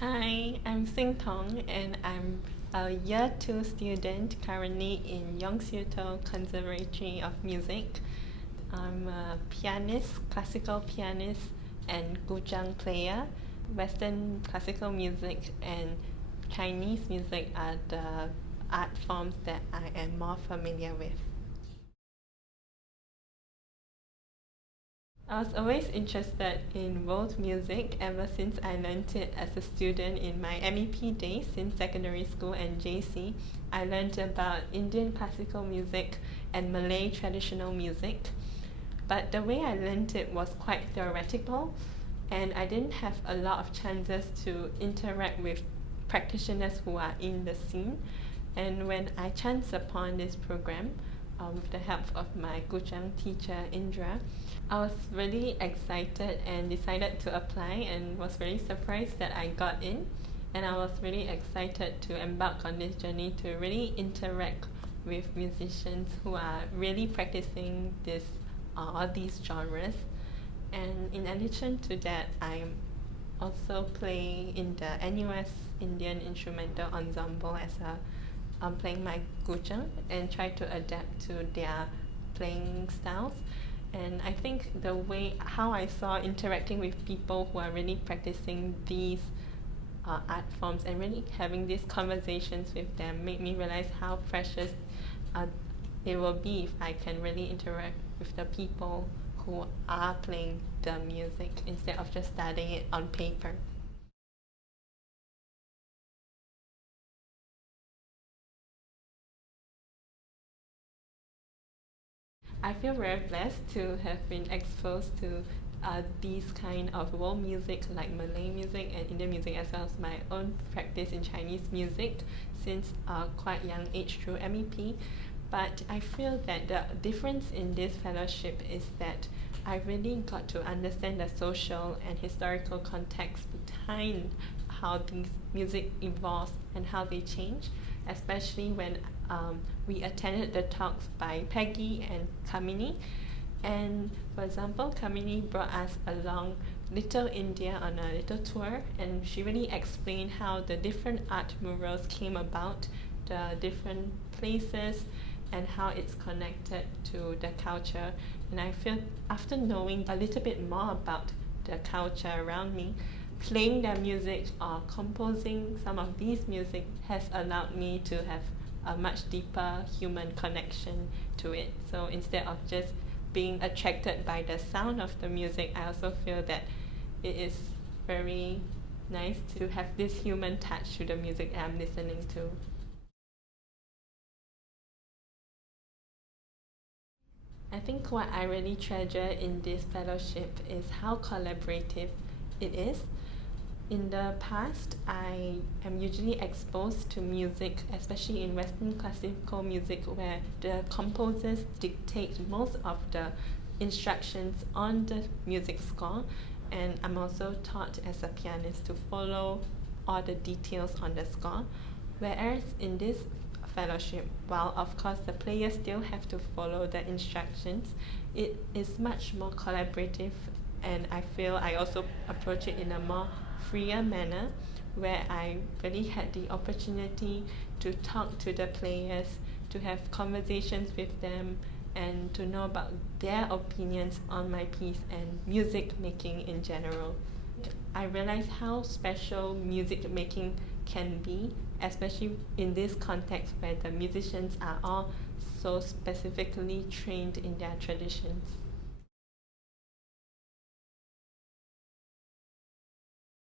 Hi, I'm Xin Tong and I'm a year 2 student currently in Yonshu Conservatory of Music. I'm a pianist, classical pianist and guzheng player. Western classical music and Chinese music are the art forms that I am more familiar with. I was always interested in world music ever since I learned it as a student in my MEP days in secondary school and JC. I learned about Indian classical music and Malay traditional music. But the way I learned it was quite theoretical, and I didn't have a lot of chances to interact with practitioners who are in the scene. And when I chanced upon this program, with the help of my guzheng teacher Indra, I was really excited and decided to apply and was very surprised that I got in. And I was really excited to embark on this journey to really interact with musicians who are really practicing all these genres. And in addition to that, I also play in the NUS Indian Instrumental Ensemble as a playing my guzheng and try to adapt to their playing styles. And I think the way how I saw interacting with people who are really practicing these art forms and really having these conversations with them made me realize how precious uh, it will be if I can really interact with the people who are playing the music instead of just studying it on paper. I feel very blessed to have been exposed to these kind of world music like Malay music and Indian music as well as my own practice in Chinese music since a quite young age through MEP. But I feel that the difference in this fellowship is that I really got to understand the social and historical context behind how these music evolves and how they change, especially when we attended the talks by Peggy and Kamini. And for example, Kamini brought us along Little India on a little tour, and she really explained how the different art murals came about, the different places, and how it's connected to the culture. And I feel after knowing a little bit more about the culture around me, playing their music or composing some of these music has allowed me to have a much deeper human connection to it. So instead of just being attracted by the sound of the music, I also feel that it is very nice to have this human touch to the music I'm listening to. I think what I really treasure in this fellowship is how collaborative it is. In the past, I am usually exposed to music, especially in Western classical music, where the composers dictate most of the instructions on the music score, and I'm also taught as a pianist to follow all the details on the score. Whereas in this fellowship, while of course the players still have to follow the instructions, it is much more collaborative, and I feel I also approach it in a more freer manner where I really had the opportunity to talk to the players, to have conversations with them, and to know about their opinions on my piece and music making in general. I realized how special music making can be, especially in this context where the musicians are all so specifically trained in their traditions.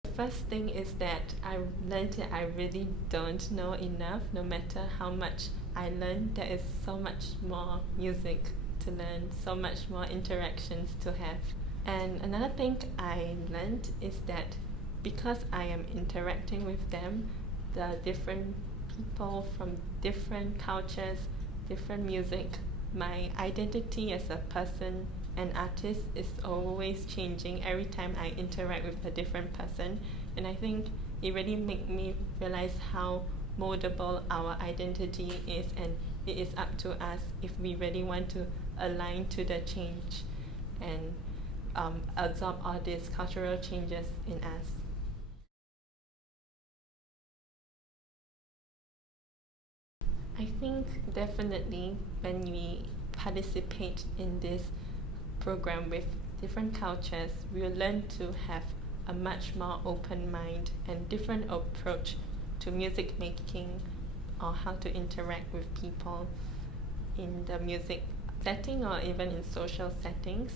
The first thing is that I learned that I really don't know enough. No matter how much I learn, there is so much more music to learn, so much more interactions to have. And another thing I learned is that because I am interacting with them, the different people from different cultures, different music, my identity as a person and artist is always changing every time I interact with a different person. And I think it really made me realize how moldable our identity is, and it is up to us if we really want to align to the change and absorb all these cultural changes in us. I think definitely when we participate in this program with different cultures, we will learn to have a much more open mind and different approach to music making or how to interact with people in the music setting or even in social settings.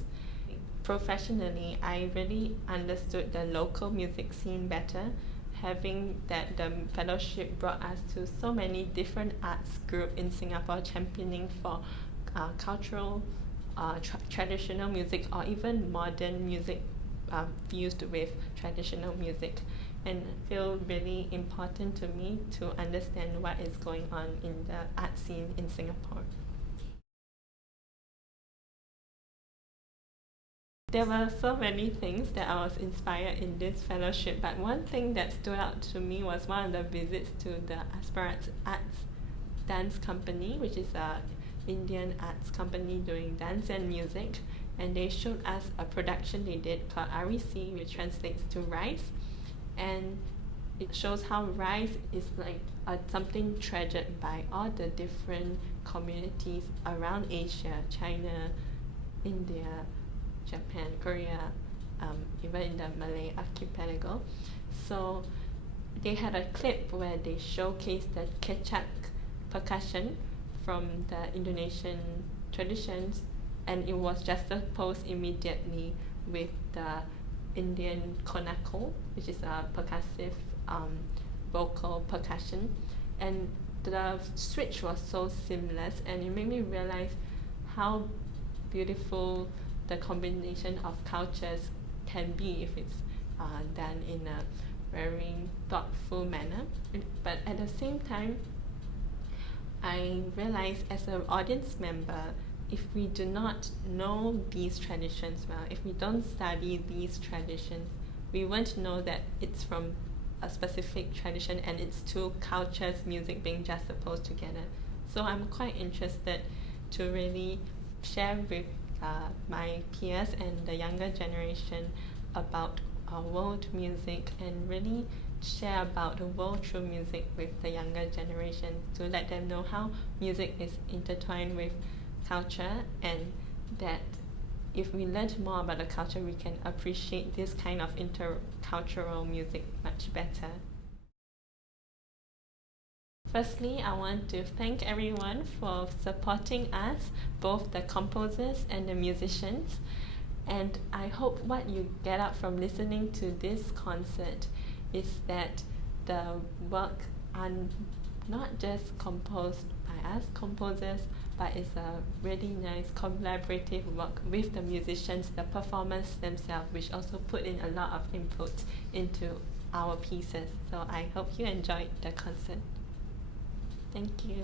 Professionally, I really understood the local music scene better, having that the fellowship brought us to so many different arts groups in Singapore championing for cultural, traditional music or even modern music fused with traditional music, and feel really important to me to understand what is going on in the art scene in Singapore. There were so many things that I was inspired in this fellowship, but one thing that stood out to me was one of the visits to the Aspirants Arts Dance Company, which is a Indian arts company doing dance and music, and they showed us a production they did called REC, which translates to Rise, and it shows how Rise is like something treasured by all the different communities around Asia, China, India, Japan, Korea, even in the Malay archipelago. So they had a clip where they showcased the kecak percussion from the Indonesian traditions, and it was juxtaposed immediately with the Indian konako, which is a percussive vocal percussion, and the switch was so seamless, and it made me realize how beautiful the combination of cultures can be if it's done in a very thoughtful manner. But at the same time, I realized as an audience member, if we do not know these traditions well, if we don't study these traditions, we won't know that it's from a specific tradition and it's two cultures' music being juxtaposed together. So I'm quite interested to really share with my peers and the younger generation about world music, and really share about the world through music with the younger generation, to let them know how music is intertwined with culture, and that if we learn more about the culture, we can appreciate this kind of intercultural music much better. Firstly, I want to thank everyone for supporting us, both the composers and the musicians. And I hope what you get out from listening to this concert is that the work are not just composed by us composers, but it's a really nice collaborative work with the musicians, the performers themselves, which also put in a lot of input into our pieces. So I hope you enjoyed the concert. Thank you.